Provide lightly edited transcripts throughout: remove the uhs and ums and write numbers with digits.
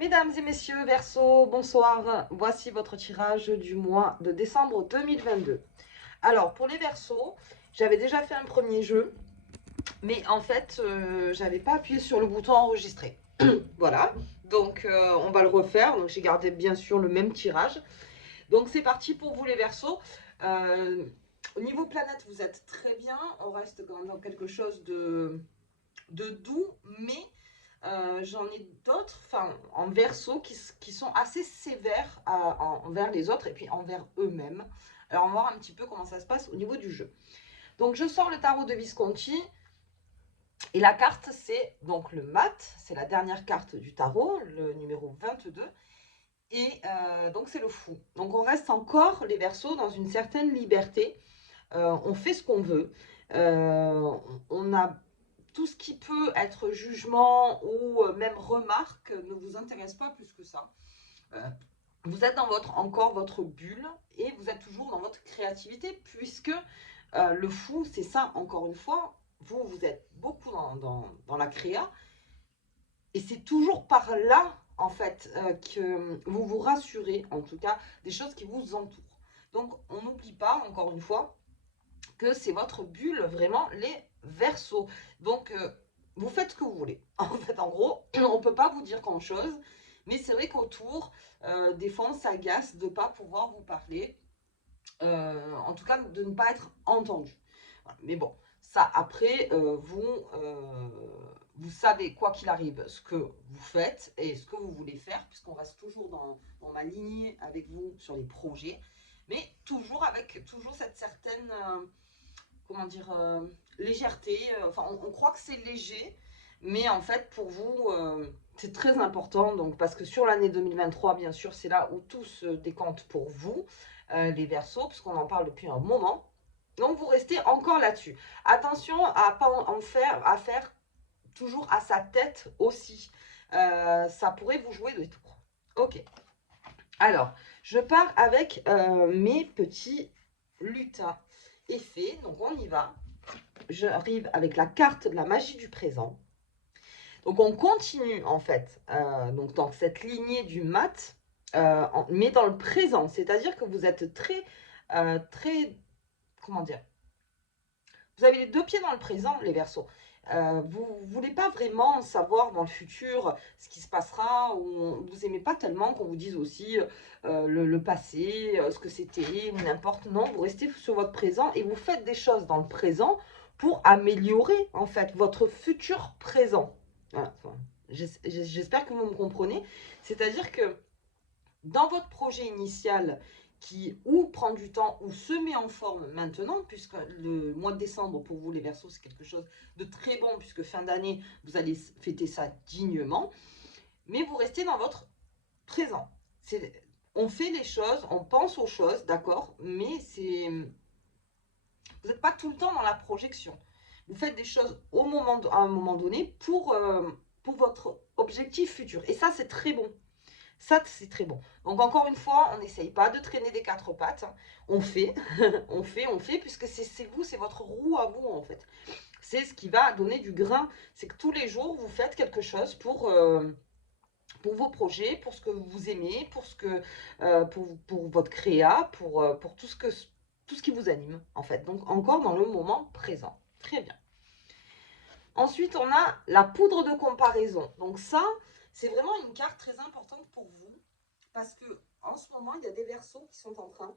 Mesdames et messieurs, Verseau, bonsoir. Voici votre tirage du mois de décembre 2022. Alors, pour les Verseaux, j'avais déjà fait un premier jeu, mais en fait, j'avais pas appuyé sur le bouton enregistrer. Voilà, donc on va le refaire. Donc, j'ai gardé bien sûr le même tirage. Donc, c'est parti pour vous les Verseaux. Euh, Au niveau planète, vous êtes très bien. On reste quand même dans quelque chose de doux, mais j'en ai d'autres, enfin en verso, qui sont assez sévères envers les autres et puis envers eux-mêmes. Alors on va voir un petit peu comment ça se passe au niveau du jeu. Donc je sors le tarot de Visconti et la carte c'est donc le mat, c'est la dernière carte du tarot, le numéro 22. Et donc c'est le fou. Donc on reste encore les versos dans une certaine liberté. On fait ce qu'on veut. On a tout ce qui peut être jugement ou même remarque ne vous intéresse pas plus que ça. Euh, vous êtes dans encore votre bulle et vous êtes toujours dans votre créativité puisque le fou, c'est ça, encore une fois, vous êtes beaucoup dans la créa et c'est toujours par là, en fait, que vous vous rassurez, en tout cas, des choses qui vous entourent. Donc, on n'oublie pas, encore une fois, que c'est votre bulle, vraiment, les versos. Donc, vous faites ce que vous voulez. En fait, en gros, on ne peut pas vous dire grand-chose. Mais c'est vrai qu'autour, des fois, on s'agace de ne pas pouvoir vous parler. En tout cas, de ne pas être entendu. Voilà. Mais bon, ça, après, vous savez, quoi qu'il arrive, ce que vous faites et ce que vous voulez faire, puisqu'on reste toujours dans ma lignée avec vous sur les projets, mais toujours avec toujours cette certaine comment dire, légèreté. Enfin, on croit que c'est léger, mais en fait, pour vous, c'est très important. Donc, parce que sur l'année 2023, bien sûr, c'est là où tout se décompte pour vous, les Verseaux, puisqu'on en parle depuis un moment. Donc, vous restez encore là-dessus. Attention à pas à faire toujours à sa tête aussi. Ça pourrait vous jouer des tours. Ok. Alors, je pars avec mes petits lutins effets. Donc, on y va. J'arrive avec la carte de la magie du présent. Donc on continue en fait donc dans cette lignée du mat, mais dans le présent. C'est-à-dire que vous êtes très, comment dire, vous avez les deux pieds dans le présent, les Verseaux. Vous ne voulez pas vraiment savoir dans le futur ce qui se passera, ou vous n'aimez pas tellement qu'on vous dise aussi le passé, ce que c'était, ou n'importe. Non, vous restez sur votre présent et vous faites des choses dans le présent pour améliorer en fait votre futur présent. Voilà. Enfin, j'espère que vous me comprenez. C'est-à-dire que dans votre projet initial qui ou prend du temps ou se met en forme maintenant, puisque le mois de décembre pour vous les Verseaux c'est quelque chose de très bon, puisque fin d'année vous allez fêter ça dignement, mais vous restez dans votre présent. On fait les choses, on pense aux choses, d'accord, mais vous n'êtes pas tout le temps dans la projection. Vous faites des choses à un moment donné pour votre objectif futur. Et ça, c'est très bon. Ça, c'est très bon. Donc, encore une fois, on n'essaye pas de traîner des quatre pattes. On fait, on fait, puisque c'est vous, c'est votre roue à vous, en fait. C'est ce qui va donner du grain. C'est que tous les jours, vous faites quelque chose pour vos projets, pour ce que vous aimez, pour votre créa, pour tout ce qui vous anime, en fait. Donc, encore dans le moment présent. Très bien. Ensuite, on a la poudre de comparaison. Donc ça, c'est vraiment une carte très importante pour vous parce que en ce moment, il y a des Verseaux qui sont en train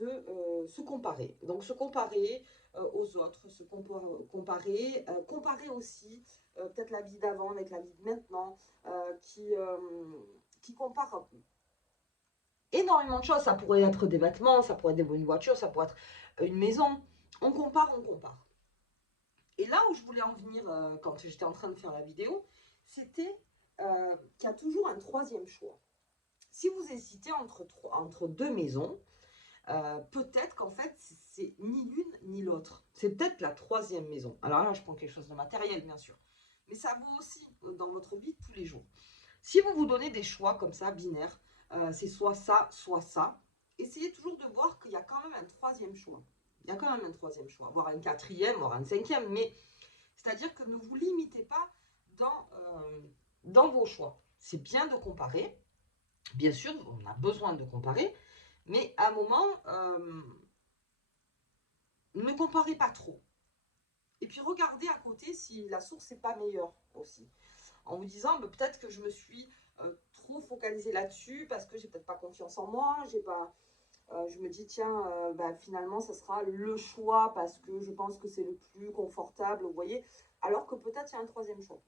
de se comparer. Donc se comparer aux autres, comparer aussi peut-être la vie d'avant avec la vie de maintenant, qui compare énormément de choses. Ça pourrait être des vêtements, ça pourrait être une voiture, ça pourrait être une maison. On compare, on compare. Et là où je voulais en venir quand j'étais en train de faire la vidéo, c'était qu'il y a toujours un troisième choix. Si vous hésitez entre deux maisons, peut-être qu'en fait, c'est ni l'une ni l'autre. C'est peut-être la troisième maison. Alors là, je prends quelque chose de matériel, bien sûr. Mais ça vaut aussi dans votre vie de tous les jours. Si vous vous donnez des choix comme ça, binaires, c'est soit ça, essayez toujours de voir qu'il y a quand même un troisième choix. Il y a quand même un troisième choix, voire un quatrième, voire un cinquième, mais c'est-à-dire que ne vous limitez pas dans vos choix. c'est bien de comparer. Bien sûr, on a besoin de comparer, mais à un moment, ne comparez pas trop. Et puis regardez à côté si la source n'est pas meilleure aussi. En vous disant, bah, peut-être que je me suis trop focalisée là-dessus parce que j'ai peut-être pas confiance en moi, j'ai pas, je me dis, tiens, bah, finalement, ça sera le choix parce que je pense que c'est le plus confortable, vous voyez. Alors que peut-être il y a un troisième choix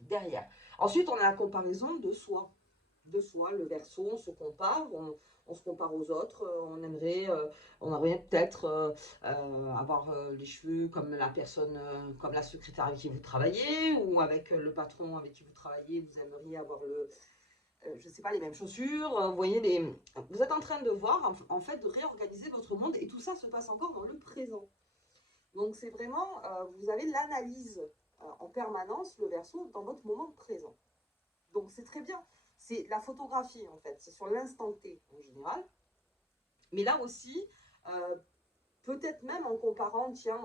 derrière. Ensuite, on a la comparaison de soi. De soi, le verso, on se compare, on se compare aux autres, on aimerait peut-être avoir les cheveux comme la personne, comme la secrétaire avec qui vous travaillez, ou avec le patron avec qui vous travaillez, vous aimeriez avoir je ne sais pas, les mêmes chaussures, vous voyez, vous êtes en train de voir, en fait, de réorganiser votre monde, et tout ça se passe encore dans le présent. Donc c'est vraiment, vous avez l'analyse en permanence, le verso, dans votre moment présent. Donc c'est très bien. C'est la photographie en fait, c'est sur l'instant T en général. Mais là aussi, euh, peut-être même en comparant, tiens,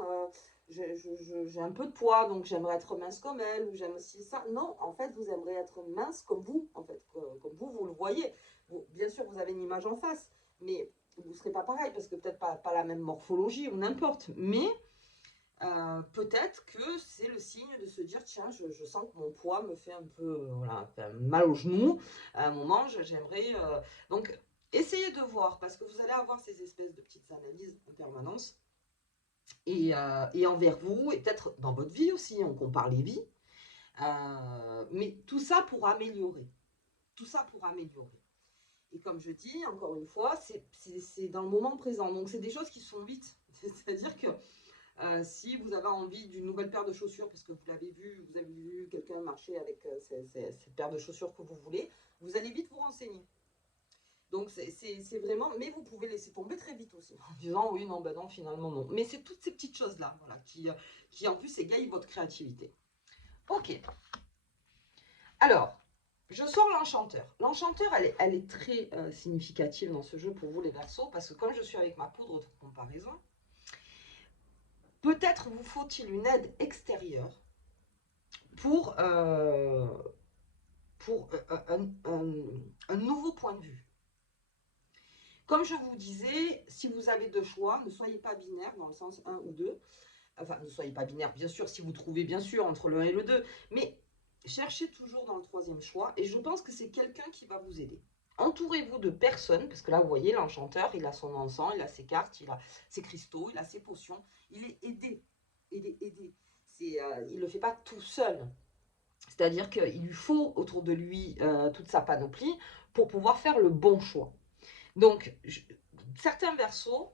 j'ai un peu de poids, donc j'aimerais être mince comme elle, ou j'aime aussi ça. Non, en fait, vous aimeriez être mince comme vous, en fait, comme vous le voyez. Bien sûr, vous avez une image en face, mais vous ne serez pas pareil, parce que peut-être pas la même morphologie, ou n'importe. Mais peut-être que c'est le signe de se dire, tiens, je sens que mon poids me fait un peu voilà, mal au genou. À un moment, j'aimerais... donc, essayez de voir, parce que vous allez avoir ces espèces de petites analyses en permanence. Et envers vous, et peut-être dans votre vie aussi, on compare les vies. Mais tout ça pour améliorer. Tout ça pour améliorer. Et comme je dis, encore une fois, c'est dans le moment présent. Donc, c'est des choses qui sont vite. C'est-à-dire que si vous avez envie d'une nouvelle paire de chaussures, parce que vous avez vu quelqu'un marcher avec cette paire de chaussures que vous voulez, vous allez vite vous renseigner. Donc c'est vraiment, mais vous pouvez laisser tomber très vite aussi, en disant oui, non, ben non, finalement non. Mais c'est toutes ces petites choses-là, voilà, qui en plus égayent votre créativité. Ok. Alors, je sors l'enchanteur. L'enchanteur, elle est très significative dans ce jeu pour vous les Verseaux, parce que comme je suis avec ma poudre de comparaison, peut-être vous faut-il une aide extérieure pour, un nouveau point de vue. Comme je vous disais, si vous avez deux choix, ne soyez pas binaire dans le sens un ou 2. Enfin, ne soyez pas binaire, bien sûr, si vous trouvez bien sûr entre le 1 et le 2. Mais cherchez toujours dans le troisième choix. Et je pense que c'est quelqu'un qui va vous aider. Entourez-vous de personnes, parce que là, vous voyez, l'enchanteur, il a son encens, il a ses cartes, il a ses cristaux, il a ses potions. Il est aidé. Il est aidé. Il ne le fait pas tout seul. C'est-à-dire qu'il lui faut autour de lui toute sa panoplie pour pouvoir faire le bon choix. Donc, certains versos,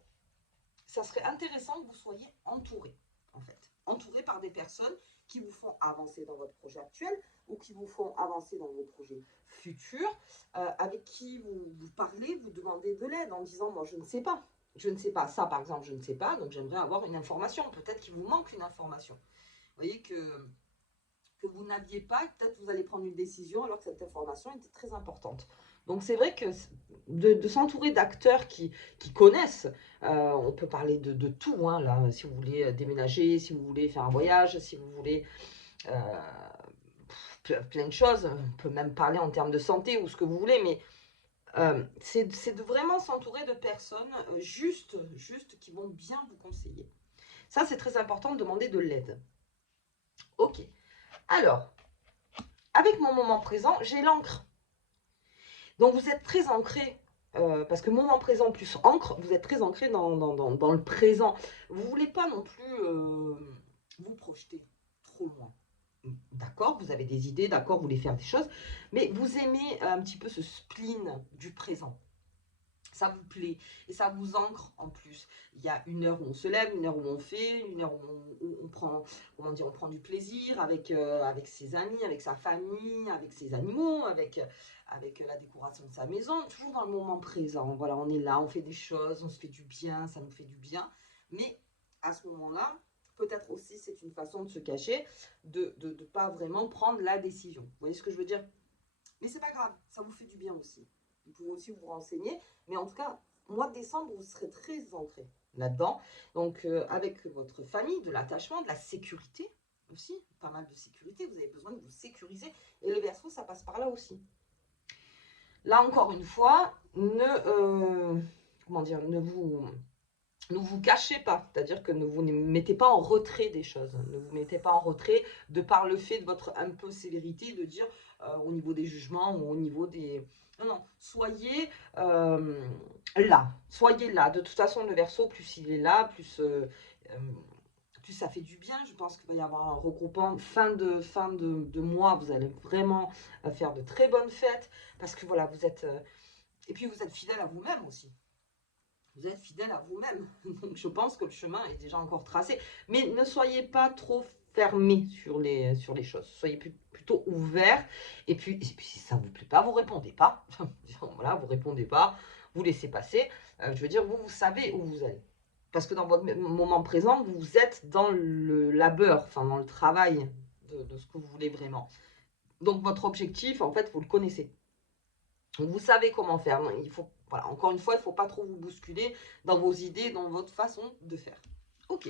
ça serait intéressant que vous soyez entouré, en fait. Entouré par des personnes qui vous font avancer dans votre projet actuel ou qui vous font avancer dans vos projets futurs, avec qui vous parlez, vous demandez de l'aide en disant, moi, je ne sais pas. Je ne sais pas, ça par exemple, je ne sais pas, donc j'aimerais avoir une information. Peut-être qu'il vous manque une information. Vous voyez que vous n'aviez pas, peut-être vous allez prendre une décision alors que cette information était très importante. Donc c'est vrai que de s'entourer d'acteurs qui connaissent, on peut parler de tout, hein, là, si vous voulez déménager, si vous voulez faire un voyage, si vous voulez plein de choses, on peut même parler en termes de santé ou ce que vous voulez, mais c'est de vraiment s'entourer de personnes juste qui vont bien vous conseiller. Ça, c'est très important de demander de l'aide. Ok. Alors, avec mon moment présent, j'ai l'encre. Donc vous êtes très ancré, parce que moment présent plus encre, vous êtes très ancré dans le présent. Vous ne voulez pas non plus vous projeter trop loin. D'accord, vous avez des idées, d'accord, vous voulez faire des choses, mais vous aimez un petit peu ce spleen du présent. Ça vous plaît et ça vous ancre en plus. Il y a une heure où on se lève, une heure où on fait, une heure où on prend, comment dire, on prend du plaisir avec ses amis, avec sa famille, avec ses animaux, avec la décoration de sa maison, toujours dans le moment présent. Voilà, on est là, on fait des choses, on se fait du bien, ça nous fait du bien. Mais à ce moment-là, peut-être aussi c'est une façon de se cacher, de ne pas vraiment prendre la décision. Vous voyez ce que je veux dire? Mais c'est pas grave, ça vous fait du bien aussi. Vous pouvez aussi vous renseigner. Mais en tout cas, mois de décembre, vous serez très ancré là-dedans. Donc, avec votre famille, de l'attachement, de la sécurité. aussi, pas mal de sécurité, vous avez besoin de vous sécuriser. Et le Verseau, ça passe par là aussi. Là, encore une fois, comment dire, ne vous cachez pas, c'est-à-dire que ne vous mettez pas en retrait des choses, ne vous mettez pas en retrait de par le fait de votre un peu sévérité, de dire au niveau des jugements ou au niveau des... Non, non, soyez là. De toute façon, le Verseau, plus il est là, plus ça fait du bien. Je pense qu'il va y avoir un regroupement fin de mois. Vous allez vraiment faire de très bonnes fêtes parce que voilà, vous êtes... et puis vous êtes fidèle à vous-même aussi. Vous êtes fidèle à vous-même. Donc je pense que le chemin est déjà encore tracé. Mais ne soyez pas trop fermé sur les choses. Soyez plutôt ouvert. Et puis si ça ne vous plaît pas, vous ne répondez pas. Voilà, vous ne répondez pas. Vous laissez passer. Je veux dire, vous savez où vous allez. Parce que dans votre moment présent, vous êtes dans le labeur, enfin dans le travail de ce que vous voulez vraiment. Donc votre objectif, en fait, vous le connaissez. Donc vous savez comment faire. Il faut, voilà, encore une fois, il ne faut pas trop vous bousculer dans vos idées, dans votre façon de faire. Ok.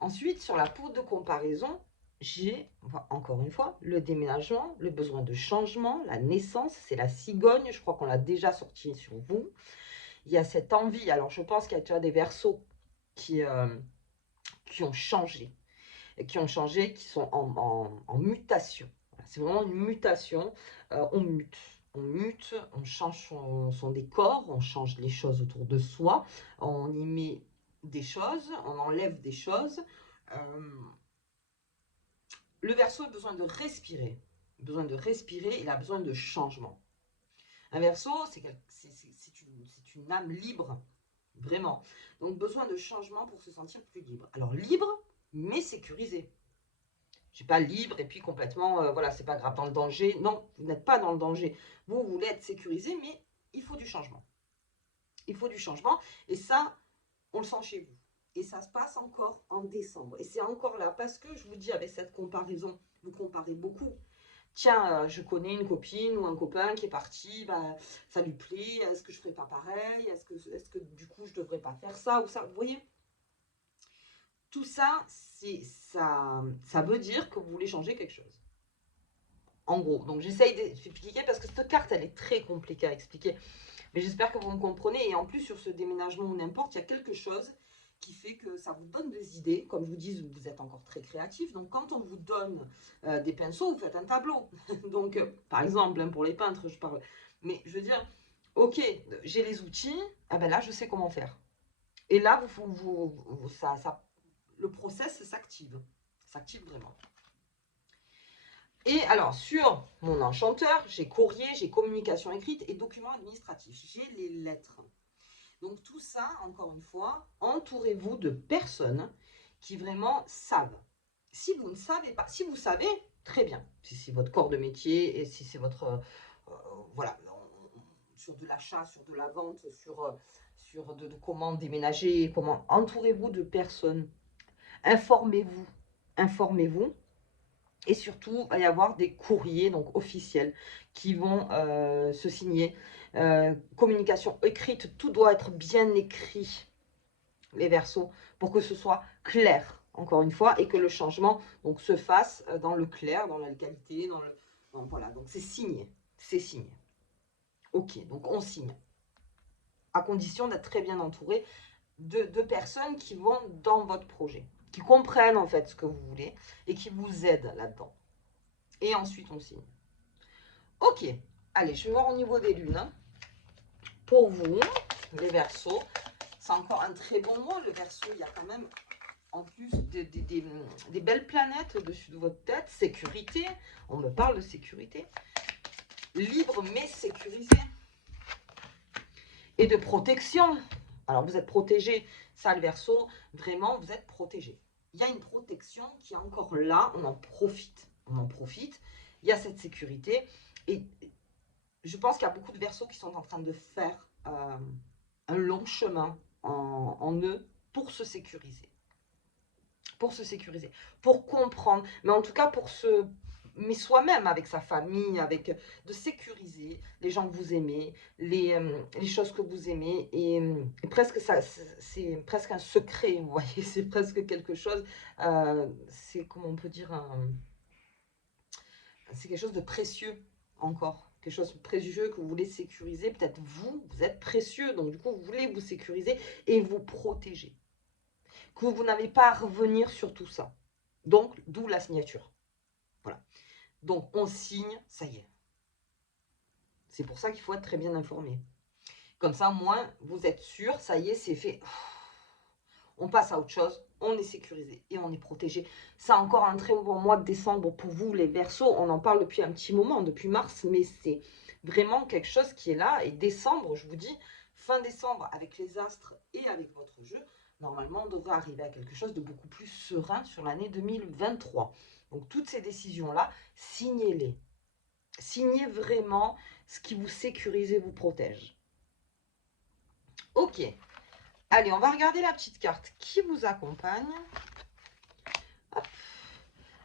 Ensuite, sur la peau de comparaison, j'ai, encore une fois, le déménagement, le besoin de changement, la naissance, c'est la cigogne. Je crois qu'on l'a déjà sorti sur vous. Il y a cette envie. Alors, je pense qu'il y a déjà des versos qui ont changé. Qui sont en mutation. Voilà, c'est vraiment une mutation. On mute, on change son décor, on change les choses autour de soi, on y met des choses, on enlève des choses. Le Verseau a besoin de respirer. Il a besoin de changement. Un Verseau, c'est une âme libre, vraiment. Donc besoin de changement pour se sentir plus libre. Alors libre, mais sécurisé. Je suis pas libre et puis complètement, voilà, c'est pas grave, dans le danger. Non, vous n'êtes pas dans le danger. Vous voulez être sécurisé, mais il faut du changement. Il faut du changement et ça, on le sent chez vous. Et ça se passe encore en décembre. Et c'est encore là parce que je vous dis, avec cette comparaison, vous comparez beaucoup. Tiens, je connais une copine ou un copain qui est parti, bah, ça lui plaît, est-ce que je ferais pas pareil, est-ce que du coup je devrais pas faire ça ou ça, vous voyez? Tout ça, ça veut dire que vous voulez changer quelque chose. En gros, donc j'essaye d'expliquer parce que cette carte, elle est très compliquée à expliquer. Mais j'espère que vous me comprenez. Et en plus, sur ce déménagement ou n'importe, il y a quelque chose qui fait que ça vous donne des idées. Comme je vous dis, vous êtes encore très créatif. Donc, quand on vous donne des pinceaux, vous faites un tableau. Donc, par exemple, hein, pour les peintres, je parle. Mais je veux dire, ok, j'ai les outils, ah ben là, je sais comment faire. Et là, le process s'active. S'active vraiment. Et alors, sur mon enchanteur, j'ai courrier, j'ai communication écrite et documents administratifs. J'ai les lettres. Donc tout ça, encore une fois, entourez-vous de personnes qui vraiment savent. Si vous ne savez pas, si vous savez, très bien. Si c'est votre corps de métier et si c'est votre... voilà, sur de l'achat, sur de la vente, sur de comment déménager, comment... Entourez-vous de personnes. Informez-vous. Informez-vous. Et surtout, il va y avoir des courriers donc officiels qui vont se signer. Communication écrite, tout doit être bien écrit, les versos, pour que ce soit clair, encore une fois, et que le changement donc, se fasse dans le clair, dans la qualité, voilà, donc c'est signé. C'est signé. Ok, donc on signe. À condition d'être très bien entouré de personnes qui vont dans votre projet, qui comprennent en fait ce que vous voulez et qui vous aident là-dedans. Et ensuite, on signe. Ok, allez, je vais voir au niveau des lunes. Hein. Pour vous, les Verseaux, c'est encore un très bon mois. Le Verseau, il y a quand même, en plus, des belles planètes au-dessus de votre tête. Sécurité, on me parle de sécurité. Libre, mais sécurisé. Et de protection. Alors, vous êtes protégé. Ça, le Verseau, vraiment, vous êtes protégé. Il y a une protection qui est encore là. On en profite. On en profite. Il y a cette sécurité. Et je pense qu'il y a beaucoup de Verseaux qui sont en train de faire un long chemin en eux pour se sécuriser. Pour se sécuriser. Pour comprendre. Mais en tout cas, mais soi-même, avec sa famille, avec de sécuriser les gens que vous aimez, les choses que vous aimez, et presque ça, c'est presque un secret, vous voyez, c'est presque quelque chose, c'est, comment on peut dire, c'est quelque chose de précieux encore, quelque chose de précieux que vous voulez sécuriser. Peut-être vous êtes précieux, donc du coup, vous voulez vous sécuriser et vous protéger. Que vous n'avez pas à revenir sur tout ça. Donc, d'où la signature. Voilà. Donc, on signe, ça y est. C'est pour ça qu'il faut être très bien informé. Comme ça, au moins, vous êtes sûr, ça y est, c'est fait. On passe à autre chose, on est sécurisé et on est protégé. C'est encore un très bon mois de décembre pour vous, les Verseaux. On en parle depuis un petit moment, depuis mars, mais c'est vraiment quelque chose qui est là. Et décembre, je vous dis, fin décembre, avec les astres et avec votre jeu, normalement, on devrait arriver à quelque chose de beaucoup plus serein sur l'année 2023. Donc, toutes ces décisions-là, signez-les. Signez vraiment ce qui vous sécurise et vous protège. Ok. Allez, on va regarder la petite carte qui vous accompagne. Hop.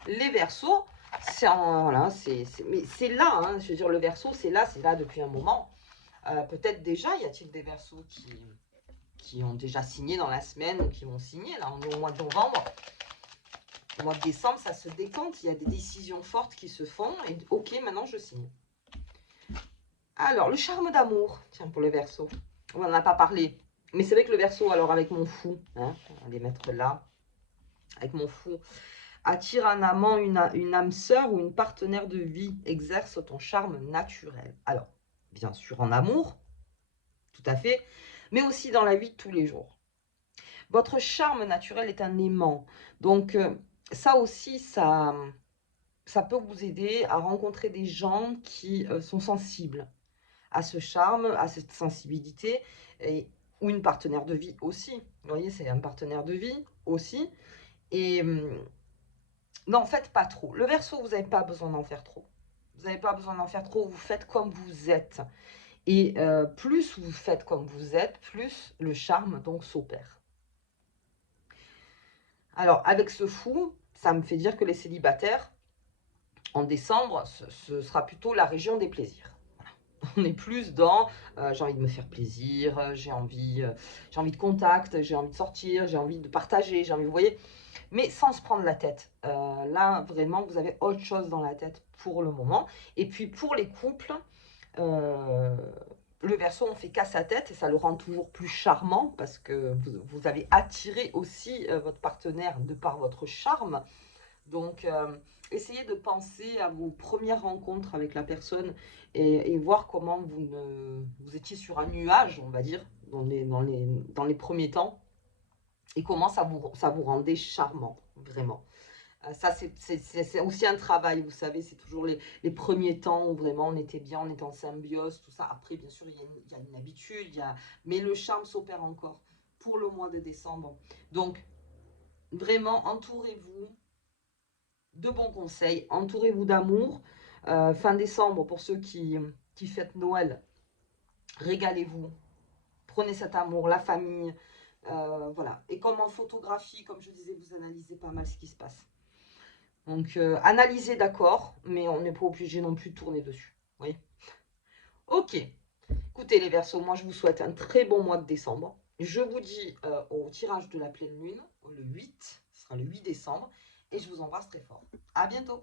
Les Verseaux, voilà, mais c'est là, hein, je veux dire, le Verseau, c'est là depuis un moment. Peut-être déjà, y a-t-il des Verseaux qui ont déjà signé dans la semaine ou qui vont signer, là, on est au mois de novembre. Au mois de décembre, ça se décante, il y a des décisions fortes qui se font, et ok, maintenant je signe. Alors, le charme d'amour, tiens, pour le Verseau, on n'en a pas parlé. Mais c'est vrai que le Verseau, alors avec mon fou, hein, on va les mettre là, avec mon fou, attire un amant, une âme sœur ou une partenaire de vie, exerce ton charme naturel. Alors, bien sûr en amour, tout à fait, mais aussi dans la vie de tous les jours. Votre charme naturel est un aimant. Donc, ça aussi, ça peut vous aider à rencontrer des gens qui sont sensibles à ce charme, à cette sensibilité, ou une partenaire de vie aussi. Vous voyez, c'est un partenaire de vie aussi. Et n'en faites pas trop. Le Verseau, vous n'avez pas besoin d'en faire trop. Vous n'avez pas besoin d'en faire trop, vous faites comme vous êtes. Et plus vous faites comme vous êtes, plus le charme donc s'opère. Alors, avec ce fou, ça me fait dire que les célibataires, en décembre, ce sera plutôt la région des plaisirs. On est plus dans j'ai envie de me faire plaisir, j'ai envie de contact, j'ai envie de sortir, j'ai envie de partager, j'ai envie, vous voyez, mais sans se prendre la tête. Là, vraiment, vous avez autre chose dans la tête pour le moment. Et puis, pour les couples, le Verseau, on fait qu'à sa tête et ça le rend toujours plus charmant parce que vous avez attiré aussi votre partenaire de par votre charme. Donc, essayez de penser à vos premières rencontres avec la personne et voir comment vous étiez sur un nuage, on va dire, dans les premiers temps et comment ça vous rendait charmant, vraiment. Ça, c'est aussi un travail, vous savez, c'est toujours les premiers temps où vraiment on était bien, on était en symbiose, tout ça. Après, bien sûr, il y a une habitude, mais le charme s'opère encore pour le mois de décembre. Donc, vraiment, entourez-vous de bons conseils, entourez-vous d'amour. Fin décembre, pour ceux qui fêtent Noël, régalez-vous, prenez cet amour, la famille, voilà. Et comme en photographie, comme je disais, vous analysez pas mal ce qui se passe. Donc, analysez, d'accord, mais on n'est pas obligé non plus de tourner dessus. Vous voyez? Ok. Écoutez, les Verseaux, moi, je vous souhaite un très bon mois de décembre. Je vous dis au tirage de la pleine lune, le 8, ce sera le 8 décembre, et je vous embrasse très fort. À bientôt.